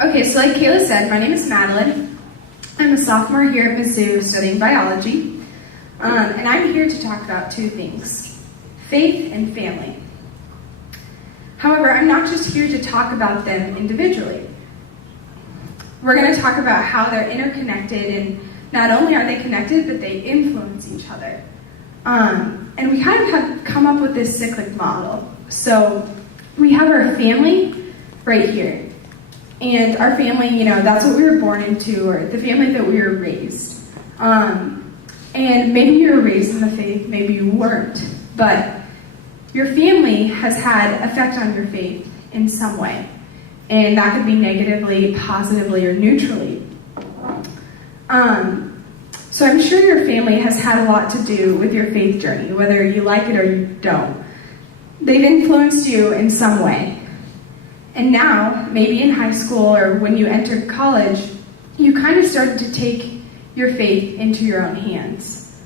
Okay, so like Kayla said, my name is Madeline. I'm a sophomore here at Mizzou studying biology, and I'm here to talk about two things, faith and family. However, I'm not just here to talk about them individually. We're going to talk about how they're interconnected, and not only are they connected, but they influence each other. And we kind of have come up with this cyclic model. So we have our family right here. And our family, that's what we were born into, or the family that we were raised. And maybe you were raised in the faith, maybe you weren't. But your family has had effect on your faith in some way. And that could be negatively, positively, or neutrally. So I'm sure your family has had a lot to do with your faith journey, whether you like it or you don't. They've influenced you in some way. And now, maybe in high school or when you entered college, you kind of started to take your faith into your own hands.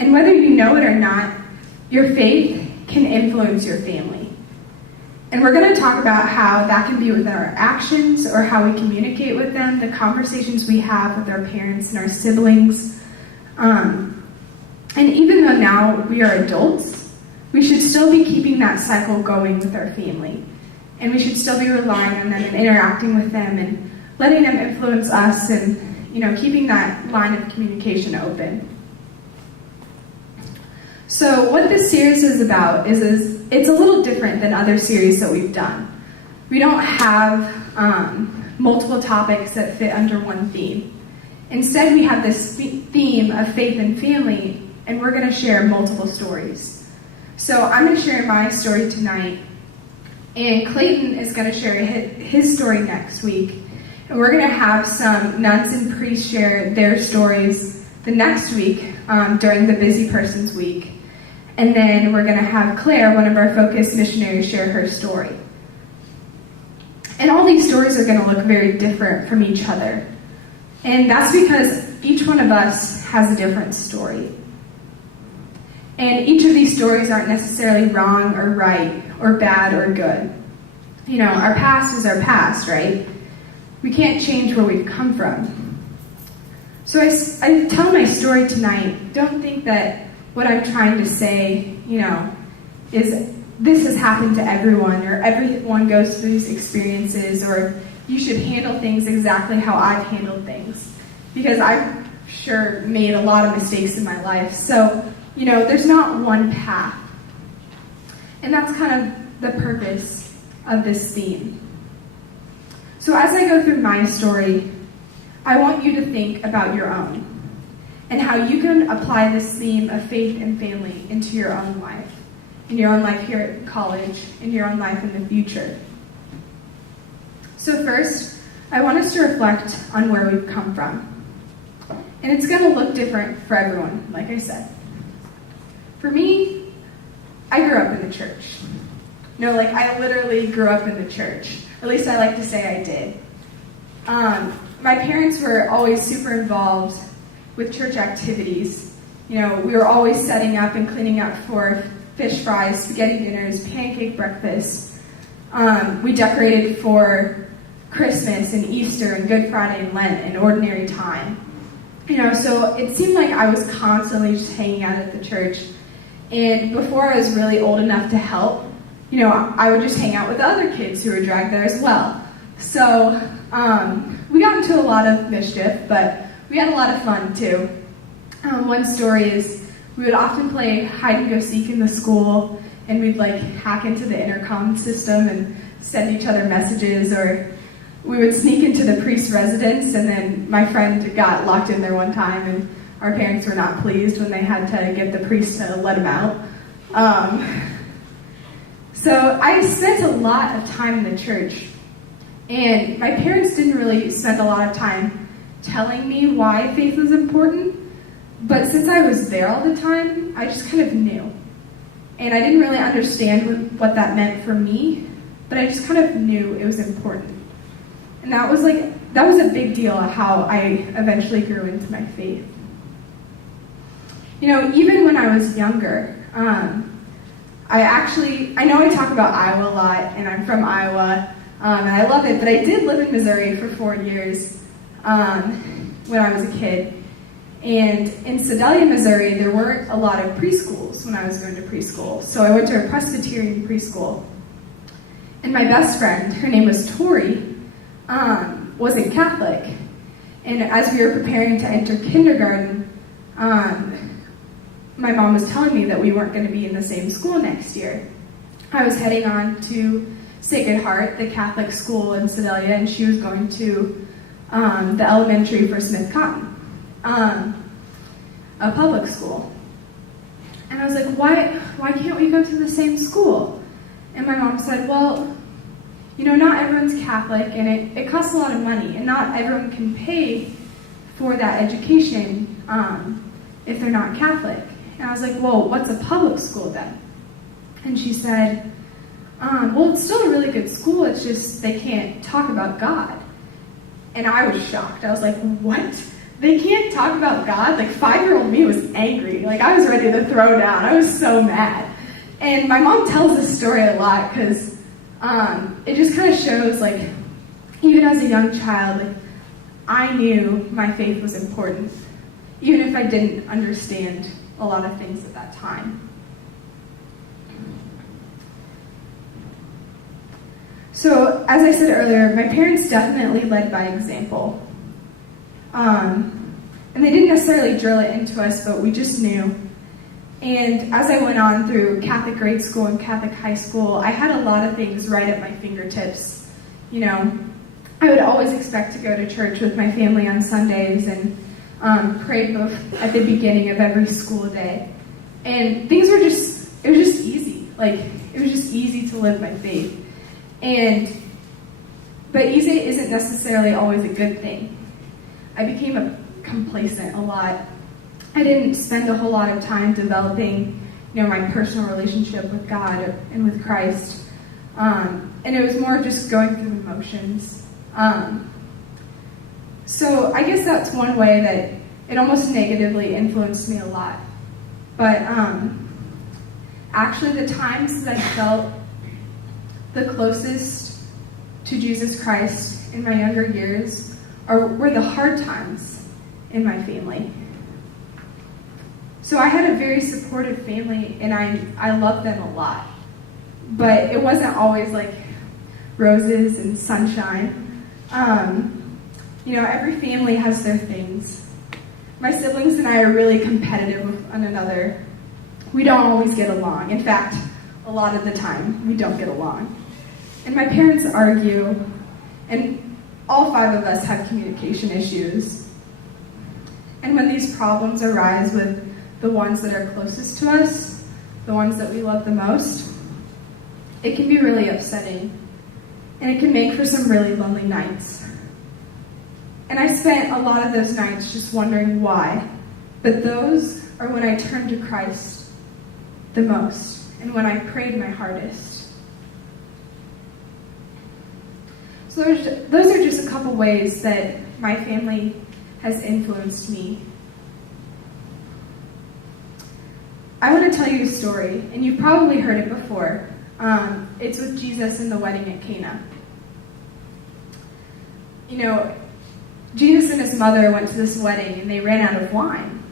And whether you know it or not, your faith can influence your family. And we're going to talk about how that can be with our actions or how we communicate with them, the conversations we have with our parents and our siblings. And even though now we are adults, we should still be keeping that cycle going with our family. And we should still be relying on them and interacting with them and letting them influence us and, keeping that line of communication open. So what this series is about is it's a little different than other series that we've done. We don't have multiple topics that fit under one theme. Instead, we have this theme of faith and family, and we're going to share multiple stories. So I'm going to share my story tonight, and Clayton is going to share his story next week. And we're going to have some nuns and priests share their stories the next week during the Busy Persons Week. And then we're going to have Claire, one of our focus missionaries, share her story. And all these stories are going to look very different from each other. And that's because each one of us has a different story. And each of these stories aren't necessarily wrong or right or bad or good. Our past is our past, right? We can't change where we've come from. So I tell my story tonight. Don't think that what I'm trying to say, is this has happened to everyone, or everyone goes through these experiences, or you should handle things exactly how I've handled things. Because I've sure made a lot of mistakes in my life. So, there's not one path. And that's kind of the purpose of this theme. So as I go through my story, I want you to think about your own and how you can apply this theme of faith and family into your own life, in your own life here at college, in your own life in the future. So first, I want us to reflect on where we've come from. And it's going to look different for everyone, like I said. For me, I grew up in the church. I literally grew up in the church. At least I like to say I did. My parents were always super involved with church activities. We were always setting up and cleaning up for fish fries, spaghetti dinners, pancake breakfasts. We decorated for Christmas and Easter and Good Friday and Lent and ordinary time. So it seemed like I was constantly just hanging out at the church. And before I was really old enough to help, I would just hang out with the other kids who were dragged there as well. So we got into a lot of mischief, but we had a lot of fun too. One story is we would often play hide and go seek in the school, and we'd hack into the intercom system and send each other messages, or we would sneak into the priest's residence, and then my friend got locked in there one time, and our parents were not pleased when they had to get the priest to let him out. So I spent a lot of time in the church, and my parents didn't really spend a lot of time telling me why faith was important, but since I was there all the time, I just kind of knew. And I didn't really understand what that meant for me, but I just kind of knew it was important. And that was a big deal of how I eventually grew into my faith. Even when I was younger, I know I talk about Iowa a lot, and I'm from Iowa, And I love it, but I did live in Missouri for 4 years when I was a kid. And in Sedalia, Missouri, there weren't a lot of preschools when I was going to preschool. So I went to a Presbyterian preschool. And my best friend, her name was Tori, wasn't Catholic. And as we were preparing to enter kindergarten, my mom was telling me that we weren't going to be in the same school next year. I was heading on to Sacred Heart, the Catholic school in Sedalia, and she was going to the elementary for Smith Cotton, a public school. And I was like, why can't we go to the same school? And my mom said, well, not everyone's Catholic, and it costs a lot of money, and not everyone can pay for that education if they're not Catholic. And I was like, well, what's a public school then? And she said, well, it's still a really good school, it's just they can't talk about God. And I was shocked. I was like, what? They can't talk about God? Like, 5-year-old me was angry. Like, I was ready to throw down. I was so mad. And my mom tells this story a lot because it just kind of shows, like, even as a young child, like, I knew my faith was important, even if I didn't understand a lot of things at that time. So, as I said earlier, my parents definitely led by example. And they didn't necessarily drill it into us, but we just knew. And as I went on through Catholic grade school and Catholic high school, I had a lot of things right at my fingertips. I would always expect to go to church with my family on Sundays and pray both at the beginning of every school day. And things were it was just easy. Like, it was just easy to live by faith. But easy isn't necessarily always a good thing. I became complacent a lot. I didn't spend a whole lot of time developing, my personal relationship with God and with Christ. And it was more just going through the motions. So I guess that's one way that it almost negatively influenced me a lot. But actually the times that I felt the closest to Jesus Christ in my younger years were the hard times in my family. So I had a very supportive family, and I loved them a lot. But it wasn't always like roses and sunshine. Every family has their things. My siblings and I are really competitive with one another. We don't always get along. In fact, a lot of the time, we don't get along. And my parents argue, and all 5 of us have communication issues. And when these problems arise with the ones that are closest to us, the ones that we love the most, it can be really upsetting. And it can make for some really lonely nights. And I spent a lot of those nights just wondering why. But those are when I turned to Christ the most, and when I prayed my hardest. So those are just a couple ways that my family has influenced me. I want to tell you a story, and you've probably heard it before. It's with Jesus in the wedding at Cana. Jesus and his mother went to this wedding, and they ran out of wine.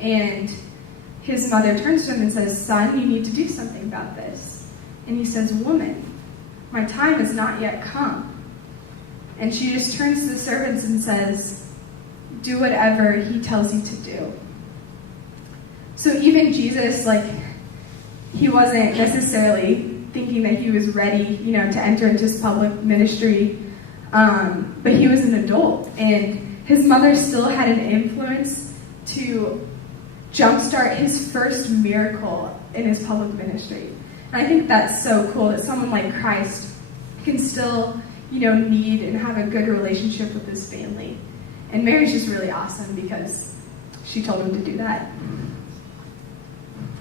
And his mother turns to him and says, "Son, you need to do something about this." And he says, "Woman, my time has not yet come." And she just turns to the servants and says, "Do whatever he tells you to do." So even Jesus, he wasn't necessarily thinking that he was ready, to enter into his public ministry, but he was an adult, and his mother still had an influence to jumpstart his first miracle in his public ministry. And I think that's so cool that someone like Christ can still, need and have a good relationship with his family. And Mary's just really awesome because she told him to do that.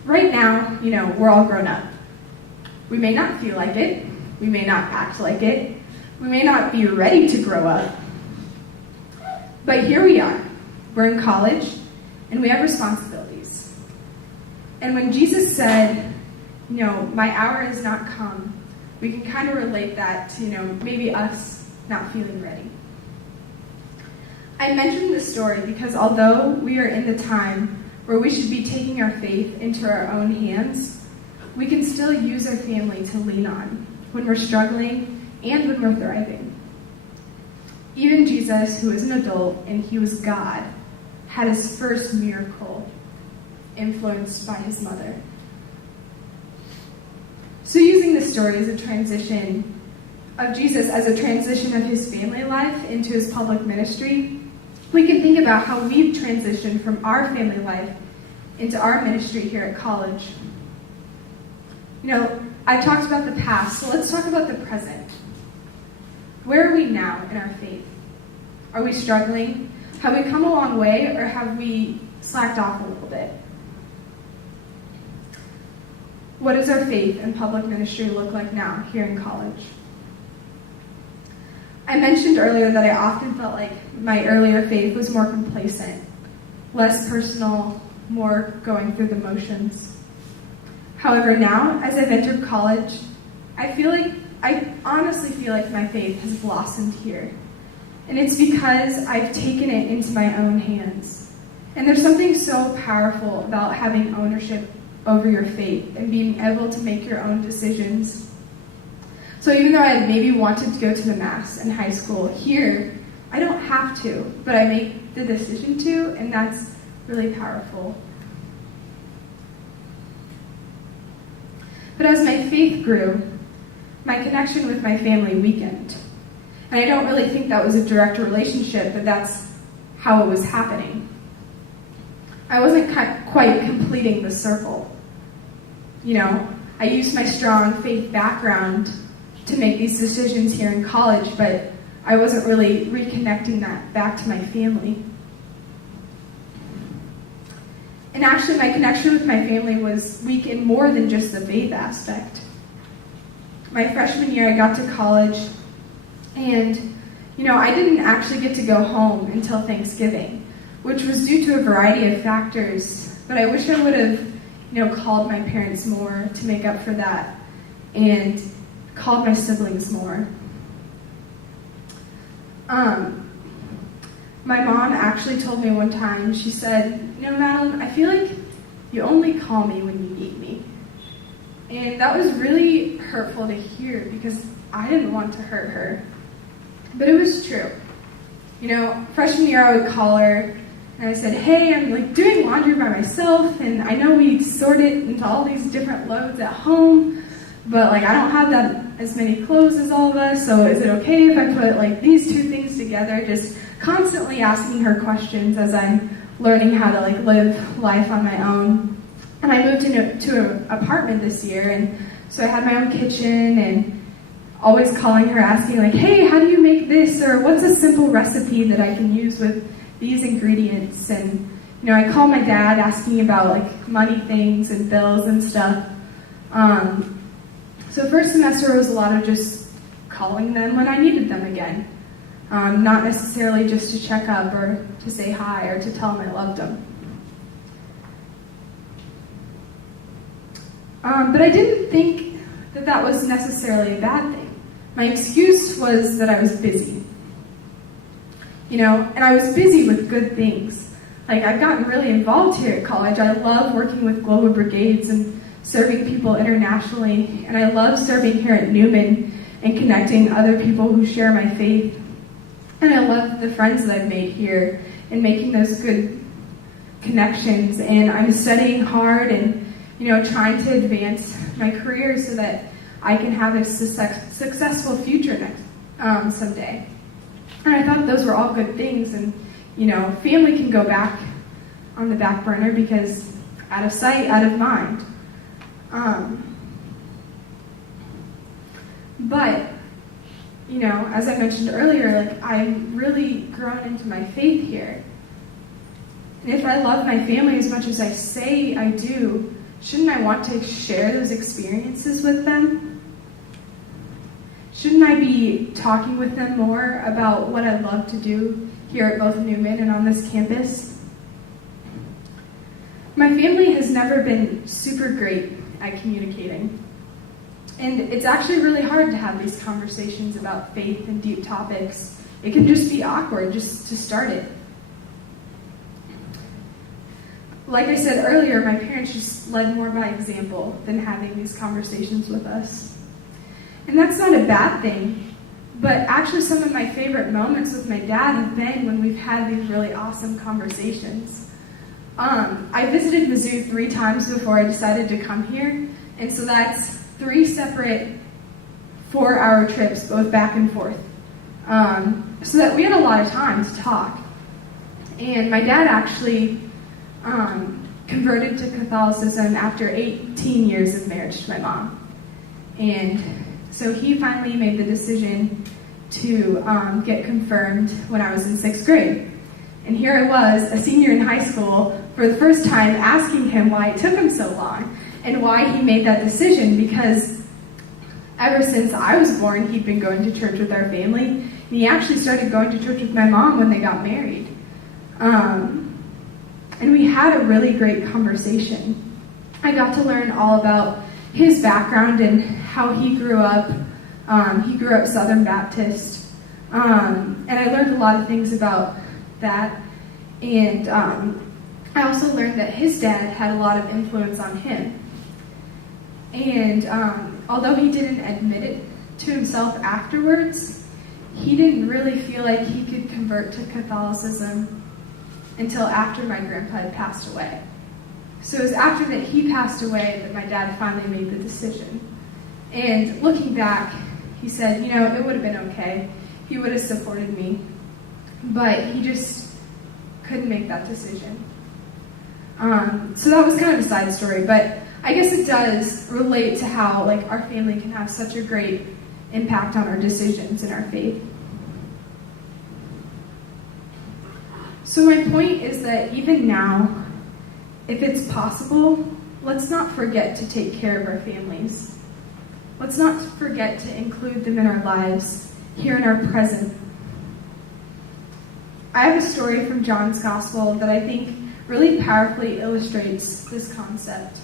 Right now, we're all grown up. We may not feel like it. We may not act like it. We may not be ready to grow up. But here we are. We're in college, and we have responsibilities. And when Jesus said, "My hour has not come," we can kind of relate that to, maybe us not feeling ready. I mentioned this story because although we are in the time where we should be taking our faith into our own hands, we can still use our family to lean on when we're struggling and when we're thriving. Even Jesus, who is an adult and he was God, had his first miracle influenced by his mother. So using this story as a transition of Jesus as a transition of his family life into his public ministry, we can think about how we've transitioned from our family life into our ministry here at college. I talked about the past, so let's talk about the present. Where are we now in our faith? Are we struggling? Have we come a long way, or have we slacked off a little bit? What does our faith and public ministry look like now here in college? I mentioned earlier that I often felt like my earlier faith was more complacent, less personal, more going through the motions. However, now, as I've entered college, I honestly feel like my faith has blossomed here. And it's because I've taken it into my own hands. And there's something so powerful about having ownership over your faith and being able to make your own decisions. So even though I had maybe wanted to go to the Mass in high school, here, I don't have to, but I make the decision to, and that's really powerful. But as my faith grew, my connection with my family weakened. And I don't really think that was a direct relationship, but that's how it was happening. I wasn't quite completing the circle. I used my strong faith background to make these decisions here in college, but I wasn't really reconnecting that back to my family. And actually, my connection with my family was weak in more than just the faith aspect. My freshman year, I got to college, and, I didn't actually get to go home until Thanksgiving, which was due to a variety of factors, but I wish I would have, called my parents more to make up for that, and called my siblings more. My mom actually told me one time, she said, Madeline, I feel like you only call me when you need me. And that was really hurtful to hear because I didn't want to hurt her. But it was true. Freshman year I would call her and I said, hey, I'm doing laundry by myself, and I know we sort it into all these different loads at home, but I don't have that as many clothes as all of us, so is it okay if I put these two things together? Just constantly asking her questions as I'm learning how to live life on my own. And I moved to an apartment this year, and so I had my own kitchen, and always calling her asking hey, how do you make this? Or what's a simple recipe that I can use with these ingredients? And I call my dad asking about money things and bills and stuff. So first semester was a lot of just calling them when I needed them again. Not necessarily just to check up or to say hi or to tell them I loved them. But I didn't think that was necessarily a bad thing. My excuse was that I was busy. And I was busy with good things. I've gotten really involved here at college. I love working with global brigades and serving people internationally. And I love serving here at Newman and connecting other people who share my faith. And I love the friends that I've made here and making those good connections. And I'm studying hard and, trying to advance my career so that I can have a successful future someday. And I thought those were all good things. And, family can go back on the back burner because out of sight, out of mind. But, as I mentioned earlier, I've really grown into my faith here. And if I love my family as much as I say I do, shouldn't I want to share those experiences with them? Shouldn't I be talking with them more about what I love to do here at both Newman and on this campus? My family has never been super great at communicating. And it's actually really hard to have these conversations about faith and deep topics. It can just be awkward just to start it. Like I said earlier, my parents just led more by example than having these conversations with us. And that's not a bad thing, but actually some of my favorite moments with my dad have been when we've had these really awesome conversations. I visited Mizzou 3 times before I decided to come here, and so that's 3 separate 4-hour trips, both back and forth. So that we had a lot of time to talk. And my dad actually converted to Catholicism after 18 years of marriage to my mom. And so he finally made the decision to get confirmed when I was in 6th grade. And here I was, a senior in high school, for the first time asking him why it took him so long and why he made that decision, because ever since I was born, he'd been going to church with our family, and he actually started going to church with my mom when they got married. And we had a really great conversation. I got to learn all about his background and how he grew up. He grew up Southern Baptist. And I learned a lot of things about that. And I also learned that his dad had a lot of influence on him. And although he didn't admit it to himself afterwards, he didn't really feel like he could convert to Catholicism until after my grandpa had passed away. So it was after that he passed away that my dad finally made the decision. And looking back, he said, it would have been okay. He would have supported me. But he just couldn't make that decision. So that was kind of a side story, but I guess it does relate to how our family can have such a great impact on our decisions and our faith. So my point is that even now, if it's possible, let's not forget to take care of our families. Let's not forget to include them in our lives, here in our present. I have a story from John's Gospel that I think really powerfully illustrates this concept.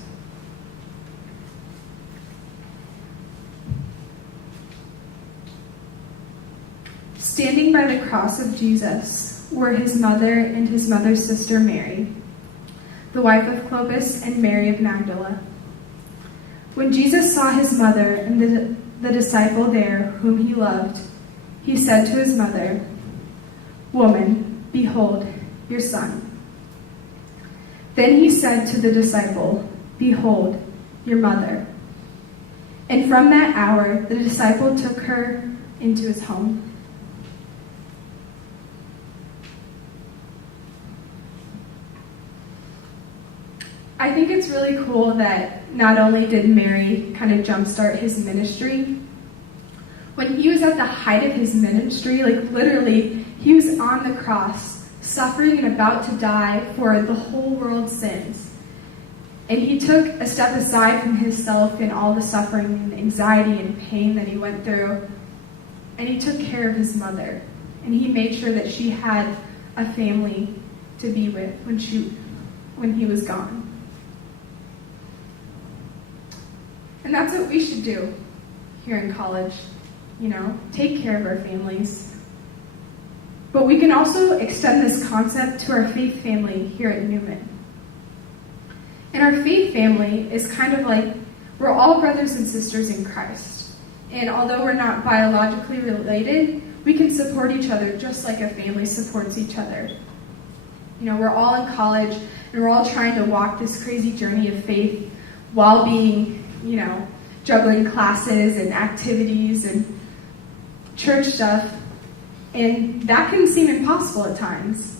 Standing by the cross of Jesus were his mother and his mother's sister Mary, the wife of Clopas and Mary of Magdala. When Jesus saw his mother and the disciple there whom he loved, he said to his mother, "Woman, behold, your son." Then he said to the disciple, "Behold, your mother." And from that hour, the disciple took her into his home. I think it's really cool that not only did Mary kind of jumpstart his ministry, when he was at the height of his ministry, literally, he was on the cross, suffering and about to die for the whole world's sins. And he took a step aside from himself and all the suffering and anxiety and pain that he went through, and he took care of his mother. And he made sure that she had a family to be with when he was gone. And that's what we should do here in college, take care of our families. But we can also extend this concept to our faith family here at Newman. And our faith family is kind of like, we're all brothers and sisters in Christ. And although we're not biologically related, we can support each other just like a family supports each other. We're all in college, and we're all trying to walk this crazy journey of faith while being juggling classes and activities and church stuff. And that can seem impossible at times.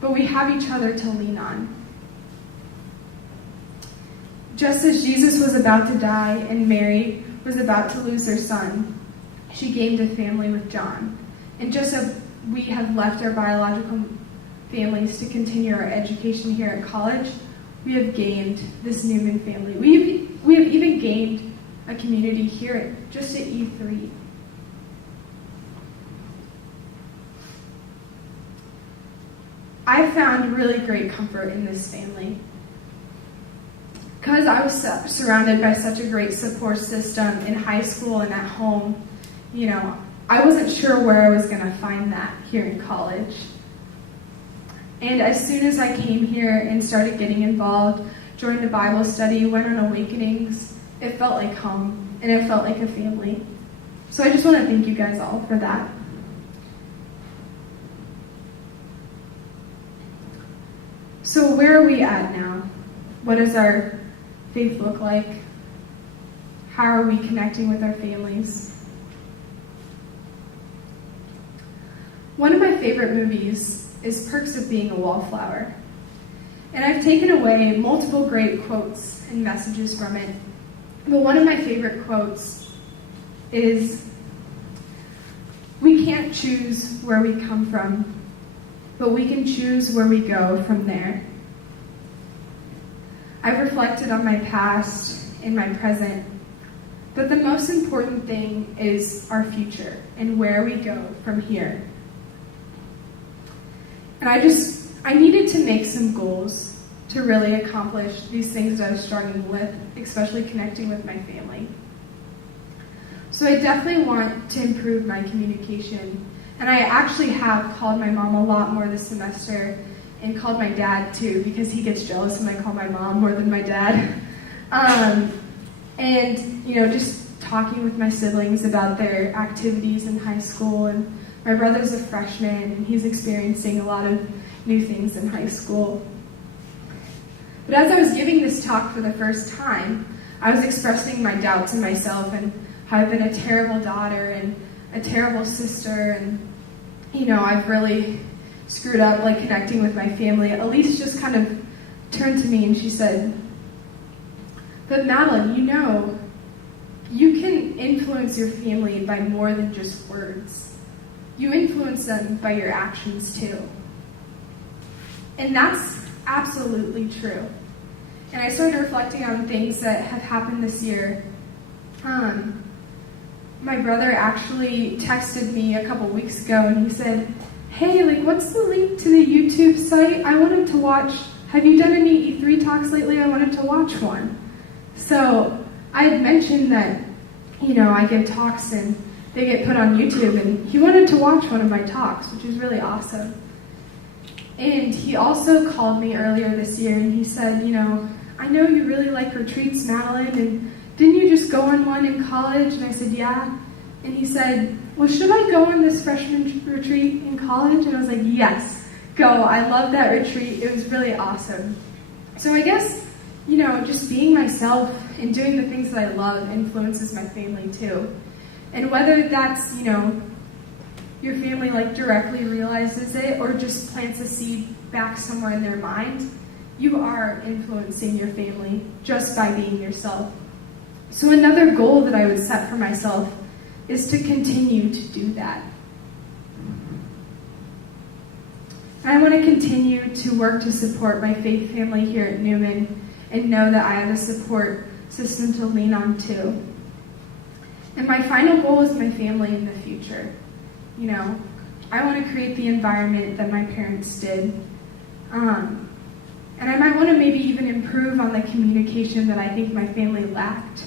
But we have each other to lean on. Just as Jesus was about to die and Mary was about to lose her son, she gained a family with John. And just as we have left our biological families to continue our education here at college, we have gained this Newman family. We have even gained a community here just at E3. I found really great comfort in this family. because I was surrounded by such a great support system in high school and at home, I wasn't sure where I was going to find that here in college. And as soon as I came here and started getting involved, joined a Bible study, went on awakenings, it felt like home, and it felt like a family. So I just want to thank you guys all for that. So where are we at now? What does our faith look like? How are we connecting with our families? One of my favorite movies is Perks of Being a Wallflower. And I've taken away multiple great quotes and messages from it. But one of my favorite quotes is, "We can't choose where we come from, but we can choose where we go from there." I've reflected on my past and my present, but the most important thing is our future and where we go from here. And I needed to make some goals to really accomplish these things that I was struggling with, especially connecting with my family. So I definitely want to improve my communication. And I actually have called my mom a lot more this semester and called my dad too, because he gets jealous when I call my mom more than my dad. Just talking with my siblings about their activities in high school. And my brother's a freshman and he's experiencing a lot of new things in high school. But as I was giving this talk for the first time, I was expressing my doubts in myself and how I've been a terrible daughter and a terrible sister, and I've really screwed up connecting with my family. Elise just kind of turned to me and she said, "But Madeline, you can influence your family by more than just words. You influence them by your actions too." And that's absolutely true. And I started reflecting on things that have happened this year. My brother actually texted me a couple weeks ago and he said, "Hey, what's the link to the YouTube site? I wanted to watch, have you done any E3 talks lately? I wanted to watch one." So I had mentioned that, I give talks and they get put on YouTube, and he wanted to watch one of my talks, which is really awesome. And he also called me earlier this year and he said, "I know you really like retreats, Madeline, and didn't you just go on one in college?" And I said, "Yeah." And he said, "Well, should I go on this freshman retreat in college?" And I was like, "Yes, go. I love that retreat. It was really awesome." So I guess, just being myself and doing the things that I love influences my family too. And whether that's, your family directly realizes it or just plants a seed back somewhere in their mind, you are influencing your family just by being yourself. So another goal that I would set for myself is to continue to do that. I want to continue to work to support my faith family here at Newman and know that I have a support system to lean on too. And my final goal is my family in the future. I want to create the environment that my parents did. And I might want to maybe even improve on the communication that I think my family lacked.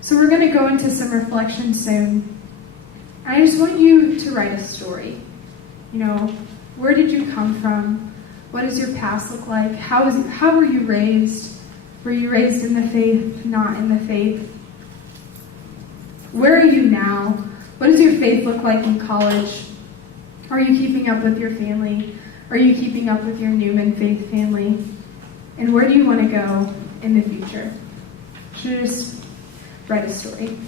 So we're going to go into some reflection soon. I just want you to write a story. Where did you come from? What does your past look like? How were you raised? Were you raised in the faith, not in the faith? Where are you now? What does your faith look like in college? Are you keeping up with your family? Are you keeping up with your Newman faith family? And where do you want to go in the future? Should I just write a story?